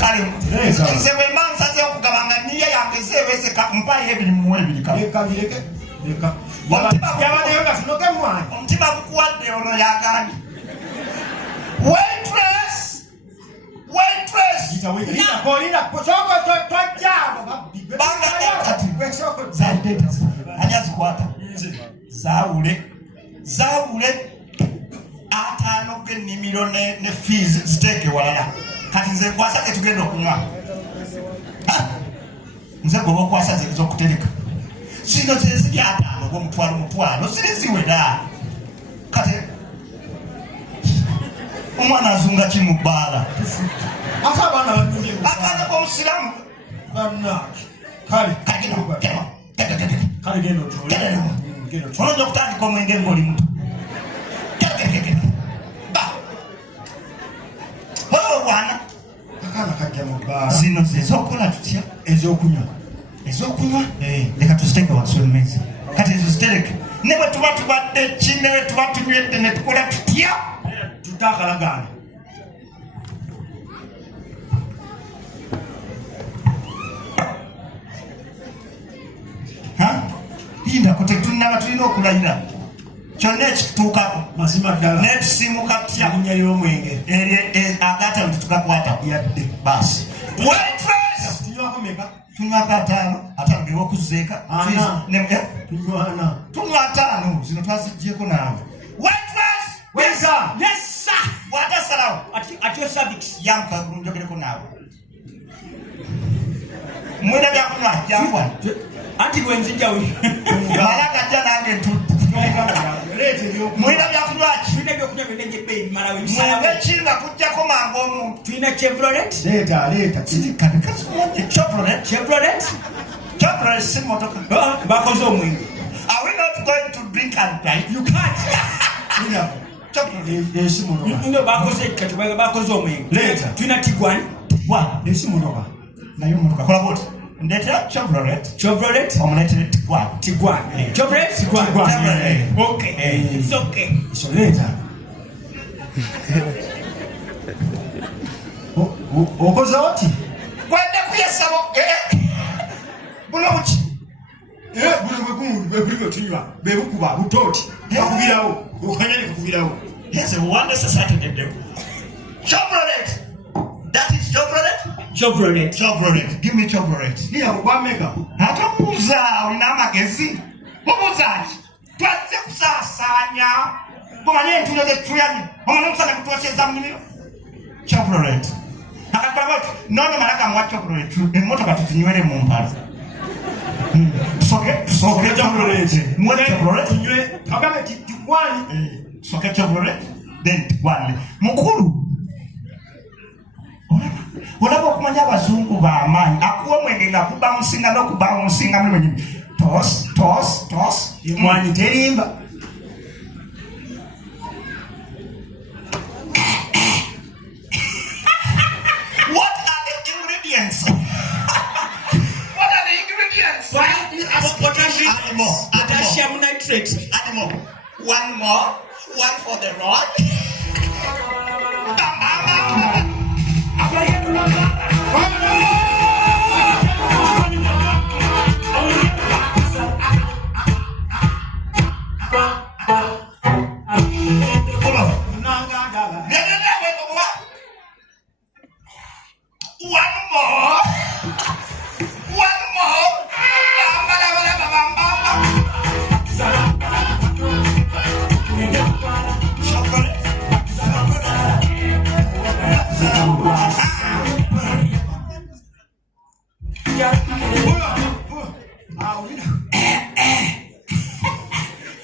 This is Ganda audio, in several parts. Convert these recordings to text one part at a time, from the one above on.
Kale nze bwe mansaze okugabanga niye yange zeebeseka mpayo ebiri mu ebiri omutima gukuwadde ono yagambye waitress anyazikwata zawule ataano g'ennimiro ne fees ziteeke walala kati nze nkwasa ke tugenda okunywa nze goba okwasa z'okutereka zino zeziri ataano g'omutwalo ziriziwera kati omwana azunga ki mu bbaala akaana k'omusiramu olonja okutandika omwenge ng'oli muto bwana zino zezokukola tutya ezokunywa leka tuziteeke wansi w'emmeeza kati ezo zitereke ne bwe tuba tubadde ki ne bwe tuba tunywedde ne tukola tutya tutakalagaana yindako tetunaba tulina okulayira kyonna ekitutuukako mazima ddala netusimuka tutya kunya y'omwenge agata nti tugakwata yadde basi waitress tunywako ataano gewokuzeeka tunywa ataano zino twaziggyeko naawe waitress yes sir bwatasalawo at your service yamuka njogereko naawe mwena byakunywa jangwa anti gwenzijja malaka jja nange ntudde mwina byakunywaki tulina ebyokunywa byonna egyebbeeyi malawe mwekinga kujjako mangu omuntu tulina chevrolet leeta chevrolet si motoka bakoze omwenge are we not going to drink and drive you can't chevrolet bakoze ekikati bakoze omwenge leeta tulina tigwani esi motoka nayo motoka kola boti ndetera Chevrolet omuletere Tiguan Chevrolet Tiguan okay it's okay so later okoze oti kwenda kuyesabo bulochi bwe tunywa bebukuba butoti bakubirawo okanyali kukubirawo yes one Saturday day Chevrolet that is Chevrolet. Give me Chevrolet. Here, what mega? Hatamuza, ulina magezi. Mubuzaji. Twase kusasanya. Kumanye ntuno de tuyani. Omuntu sana kutwasheza mnimiro. Chevrolet. Akakaba nono malaka mwa Chevrolet. Emotoka tutinywele mu mpala. Soke Chevrolet. Mwe Chevrolet tunywe. Kagame Tiguan. Soke Chevrolet. Then Tiguan. Mukulu. Olaba okumanya abazungu b'amaanyi akuwa omwenge nga kubawunsinga n'okubawunsinga mwenye tos emwanyi terimba What are the ingredients? Potassium nitrate. One for the rod.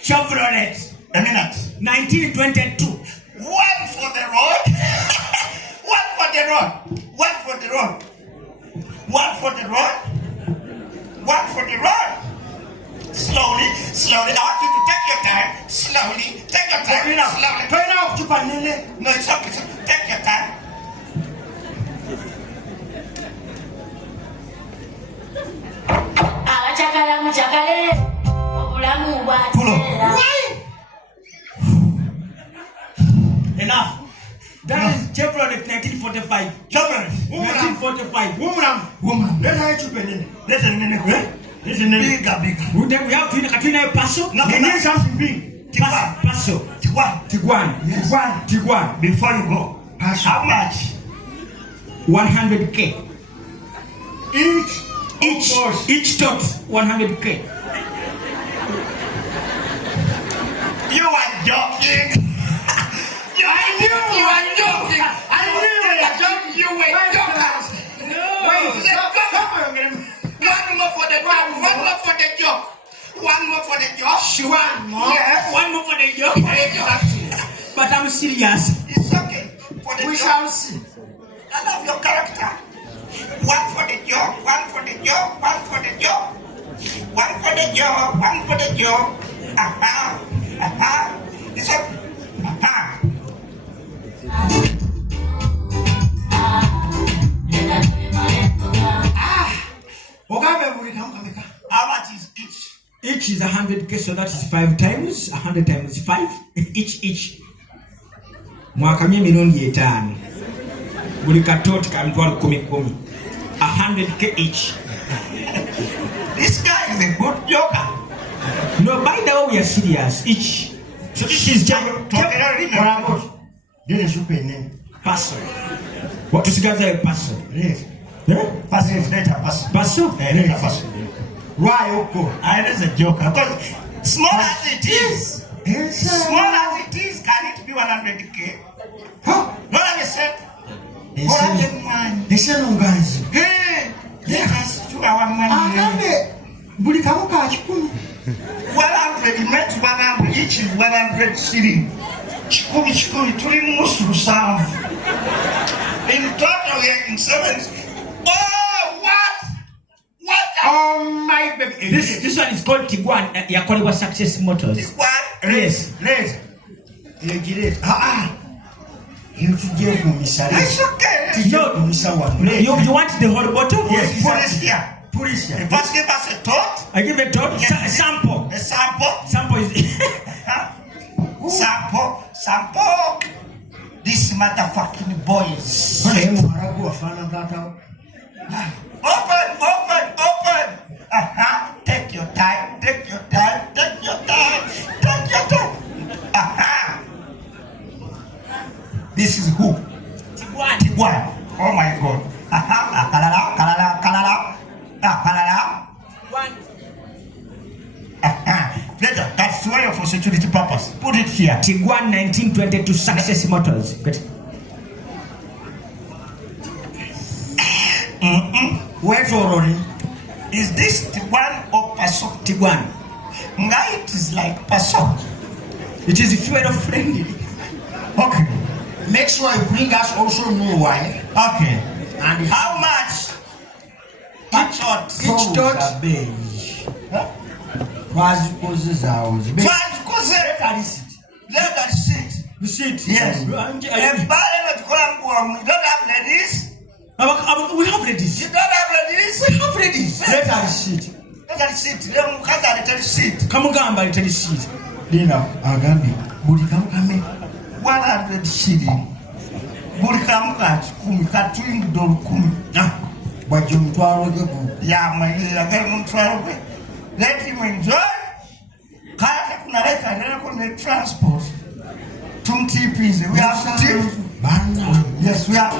Chevrolet. A minute. 1922. One for the road. One for the road. One for the road. One for the road. One for the road. Slowly. I want you to take your time. Slowly. Take your time. Slowly. Turn off. No, it's okay. Take your time. Enough. That is Chevrolet 1945. Chevrolet 1945. Woman. Let her chupen in. Let her bigger. Then we have to Paso. No, we need something big. Paso. Tiguan. Yes. Tiguan. Before you go. Paso. How much? 100K. Each tot 100K. You are joking. I knew you were joking. I knew you were joking. You were jokers. No. One more for the joke. One more for the joke. One more for the joke. One more. Yes. One more for the joke. But I'm serious. It's okay. We shall see. I love your character. One for the joke. One for the joke. One for the joke. One for the joke. One for the joke. It's okay. How much is each? Each is 100K, so that is 5 times 100 times 5. Each. Mwakamia milioni 5. Bulikatoti kamtwala 10. 100K each. This guy is a good joker. No, by the way, we are serious. Each. So this is just Paso. What is a paso? Yes. Paso is later paso. Paso? Later paso. Why, Oko? I was a joker. Because small as it is, can it be 100K? Huh? What have you said? What have you man? They say no guys. Hey, let us do our money. 100, it meant 100, each is 100 shilling. Chikumi, three Muslim sound. In total, we are in 7. Oh, what? Oh, my baby. This one is called Tiguan. You're calling what Success Motors. Tiguan? Yes. You get it. You to give me, sir. It's okay. You want the whole bottle? Yes, put it here. First give us a tot. I give a tot. Yes. Sample. A sample. Sample is sample. This motherfucking boys. Open. Take your time. This is who? Tiguan. Oh my God. That's why for security purpose. Put it here. Tiguan 1922 Success Motors. Where's Orori? Is this Tiguan or Paso? Tiguan. It is like Paso. It is fuel friendly. Okay. Make sure you bring us also new wine. Okay. And how much? Each tot beige. Kyebakoze SSHOW'S. Let us sit. The seat. Yes. You don't have ladies? We have ladies. You don't have ladies? We have ladies. Let us sit. Come on, let us sit. Dina, Agambi, Budikame, 100 shilling. Budikamukat, Kumikatwin Dolkum. But you try to go. Yeah, my little try. Let him enjoy. Transport. 2 TPs. We have tip. Yes, we have.